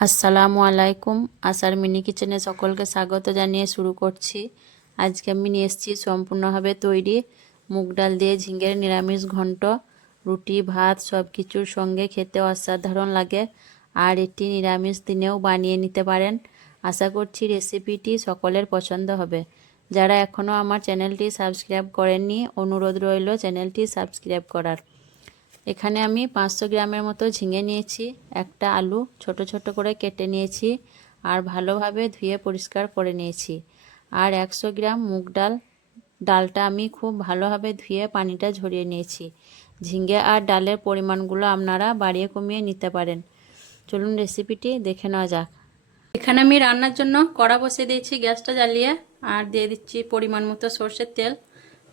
আসসালামু আলাইকুম। আশার মিনি কিচেনে সকলকে স্বাগত জানিয়ে শুরু করছি। আজকে আমি নিয়ে এসেছি সম্পূর্ণভাবে তৈরি মুগ ডাল দিয়ে ঝিঙের নিরামিষ ঘন্ট। রুটি ভাত সব কিছুর সঙ্গে খেতে অসাধারণ লাগে, আর এটি নিরামিষ দিনেও বানিয়ে নিতে পারেন। আশা করছি রেসিপিটি সকলের পছন্দ হবে। যারা এখনও আমার চ্যানেলটি সাবস্ক্রাইব করেননি, অনুরোধ রইল চ্যানেলটি সাবস্ক্রাইব করার। এখানে আমি 500 গ্রামের মতো ঝিঙে নিয়েছি, একটা আলু ছোট ছোট করে কেটে নিয়েছি আর ভালোভাবে ধুয়ে পরিষ্কার করে নিয়েছি, আর 100 গ্রাম মুগ ডাল। ডালটা আমি খুব ভালোভাবে ধুয়ে পানিটা ঝরিয়ে নিয়েছি। ঝিঙে আর ডালের পরিমাণগুলো আপনারা বাড়িয়ে কমিয়ে নিতে পারেন। চলুন রেসিপিটি দেখে নেওয়া যাক। এখানে আমি রান্নার জন্য কড়া বসিয়ে দিয়েছি গ্যাসটা জ্বালিয়ে, আর দিয়ে দিচ্ছি পরিমাণ মতো সর্ষের তেল।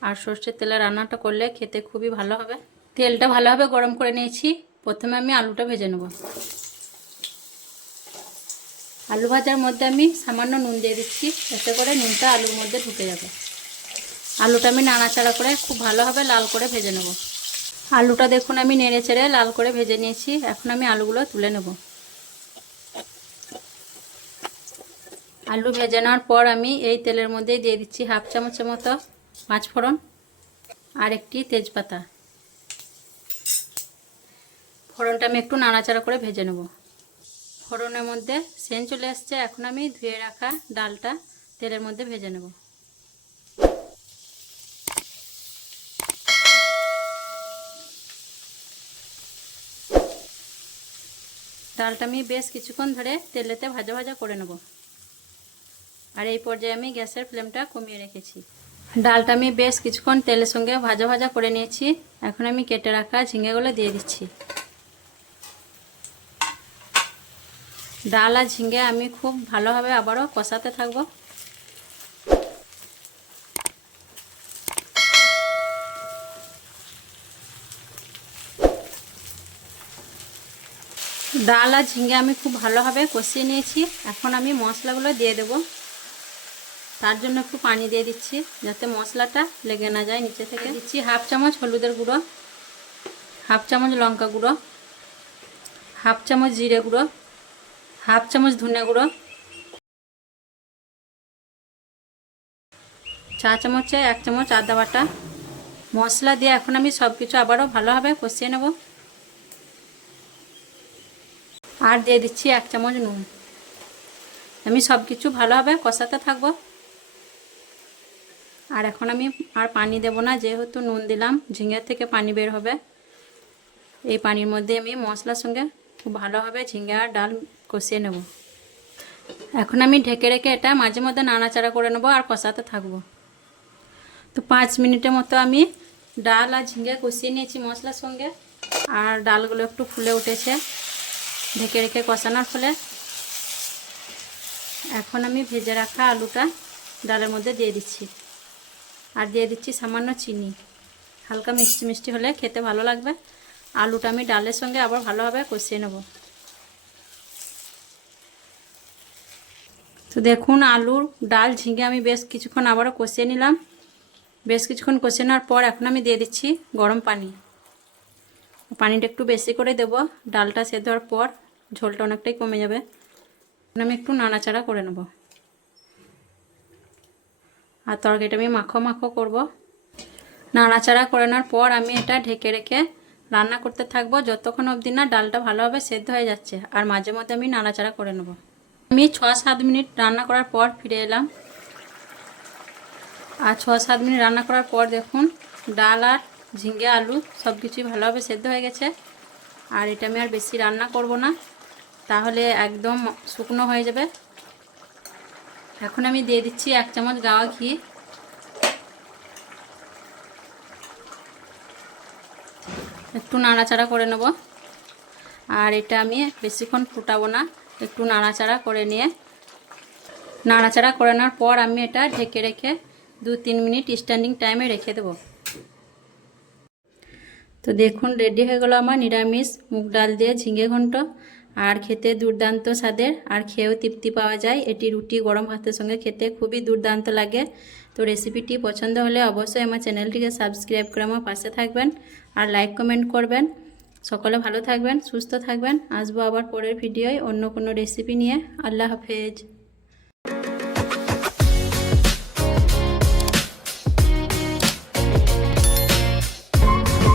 আর সর্ষের তেলে রান্নাটা করলে খেতে খুবই ভালো হবে। তেলটা ভালোভাবে গরম করে নিয়েছি। প্রথমে আমি আলুটা ভেজে নেব। আলু ভাজার মধ্যে আমি সামান্য নুন দিয়ে দিচ্ছি, এতে করে নুনটা আলুর মধ্যে ঢুকে যাবে। আলুটা আমি নাড়াচাড়া করে খুব ভালোভাবে লাল করে ভেজে নেব। আলুটা দেখুন আমি নেড়ে চেড়ে লাল করে ভেজে নিয়েছি। এখন আমি আলুগুলো তুলে নেব। আলু ভেজে নেওয়ার পর আমি এই তেলের মধ্যেই দিয়ে দিচ্ছি হাফ চামচের মতো পাঁচফোড়ন আর একটি তেজপাতা। ফোড়নটা আমি একটু নাড়াচাড়া করে ভেজে নেব। ফোড়নের মধ্যে সেন্ট চলে আসছে। এখন আমি ধুয়ে রাখা ডালটা তেলের মধ্যে ভেজে নেব। ডালটা আমি বেশ কিছুক্ষণ ধরে তেলেতে ভাজা ভাজা করে নেব। আর এই পর্যায়ে আমি গ্যাসের ফ্লেমটা কমিয়ে রেখেছি। ডালটা আমি বেশ কিছুক্ষণ তেলের সঙ্গে ভাজা ভাজা করে নিয়েছি। এখন আমি কেটে রাখা ঝিঙেগুলো দিয়ে দিচ্ছি। ডাল আর ঝিঙে আমি খুব ভালোভাবে আবারও কষাতে থাকবো। ডাল আর ঝিঙে আমি খুব ভালোভাবে কষিয়ে নিয়েছি। এখন আমি মশলাগুলো দিয়ে দেব। তার জন্য একটু পানি দিয়ে দিচ্ছি যাতে মশলাটা লেগে না যায়। নিচে থেকে দিচ্ছি হাফ চামচ হলুদের গুঁড়ো, হাফ চামচ লঙ্কা গুঁড়ো, হাফ চামচ জিরে গুঁড়ো, হাফ চামচ ধনে গুঁড়ো, চা চামচে 1 চামচ আদা বাটা। মশলা দিয়ে এখন আমি সব কিছু আবারও ভালোভাবে কষিয়ে নেব। আর দিয়ে দিচ্ছি 1 চামচ নুন। আমি সব কিছু ভালোভাবে কষাতে থাকবো। আর এখন আমি আর পানি দেব না, যেহেতু নুন দিলাম ঝিঙে থেকে পানি বের হবে। এই পানির মধ্যে আমি মশলার সঙ্গে খুব ভালোভাবে ঝিঙে আর ডাল কষিয়ে নেব। এখন আমি ঢেকে রেখে এটা মাঝে মধ্যে নাড়াচাড়া করে নেব আর কষাতে থাকবো। তো 5 মিনিটের মতো আমি ডাল আর ঝিঙে কষিয়ে নিয়েছি মশলার সঙ্গে, আর ডালগুলো একটু ফুলে উঠেছে ঢেকে রেখে কষানোর ফলে। এখন আমি ভেজে রাখা আলুটা ডালের মধ্যে দিয়ে দিচ্ছি, আর দিয়ে দিচ্ছি সামান্য চিনি। হালকা মিষ্টি মিষ্টি হলে খেতে ভালো লাগবে। আলুটা আমি ডালের সঙ্গে আবার ভালোভাবে কষিয়ে নেব। তো দেখুন আলু ডাল ঝিঙে আমি বেশ কিছুক্ষণ আবারও কষিয়ে নিলাম। বেশ কিছুক্ষণ কষিয়ে নেওয়ার পর এখন আমি দিয়ে দিচ্ছি গরম পানি। পানিটা একটু বেশি করে দেব, ডালটা সেদ্ধ হওয়ার পর ঝোলটা অনেকটাই কমে যাবে। আমি একটু নাড়াচাড়া করে নেব। আর তরকারিটা আমি মাখো মাখো করব। নাড়াচাড়া করে নেওয়ার পর আমি এটা ঢেকে রেখে রান্না করতে থাকবো যতক্ষণ অবধি না ডালটা ভালোভাবে সেদ্ধ হয়ে যাচ্ছে। আর মাঝে মধ্যে আমি নাড়াচাড়া করে নেব। আমি 6-7 মিনিট রান্না করার পর ফিরে এলাম। আর 6-7 মিনিট রান্না করার পর দেখুন ডাল আর ঝিঙে আলু সব কিছুই ভালোভাবে সেদ্ধ হয়ে গেছে। আর এটা আমি আর বেশি রান্না করব না, তাহলে একদম শুকনো হয়ে যাবে। এখন আমি দিয়ে দিচ্ছি 1 চামচ গাওয়া ঘি। একটু নাড়াচাড়া করে নেব। আর এটা আমি বেশিক্ষণ ফুটাবো না, একটু নাড়াচাড়া করে নিয়ে নাড়াচাড়া করে নেওয়ার পর আমি এটা ঢেকে রেখে 2-3 মিনিট স্ট্যান্ডিং টাইমে রেখে দেবো। তো দেখুন রেডি হয়ে গেল আমার নিরামিষ মুগ ডাল দিয়ে ঝিঙে ঘন্ট। আর খেতে দুর্দান্ত স্বাদের, আর খেয়েও তৃপ্তি পাওয়া যায়। এটি রুটি গরম ভাতের সঙ্গে খেতে খুবই দুর্দান্ত লাগে। তো রেসিপিটি পছন্দ হলে অবশ্যই আমার চ্যানেলটিকে সাবস্ক্রাইব করে আমার পাশে থাকবেন আর লাইক কমেন্ট করবেন। সকলে ভালো থাকবেন, সুস্থ থাকবেন। আসবো আবার পরের ভিডিওয় অন্য কোনো রেসিপি নিয়ে। আল্লাহ হাফেজ।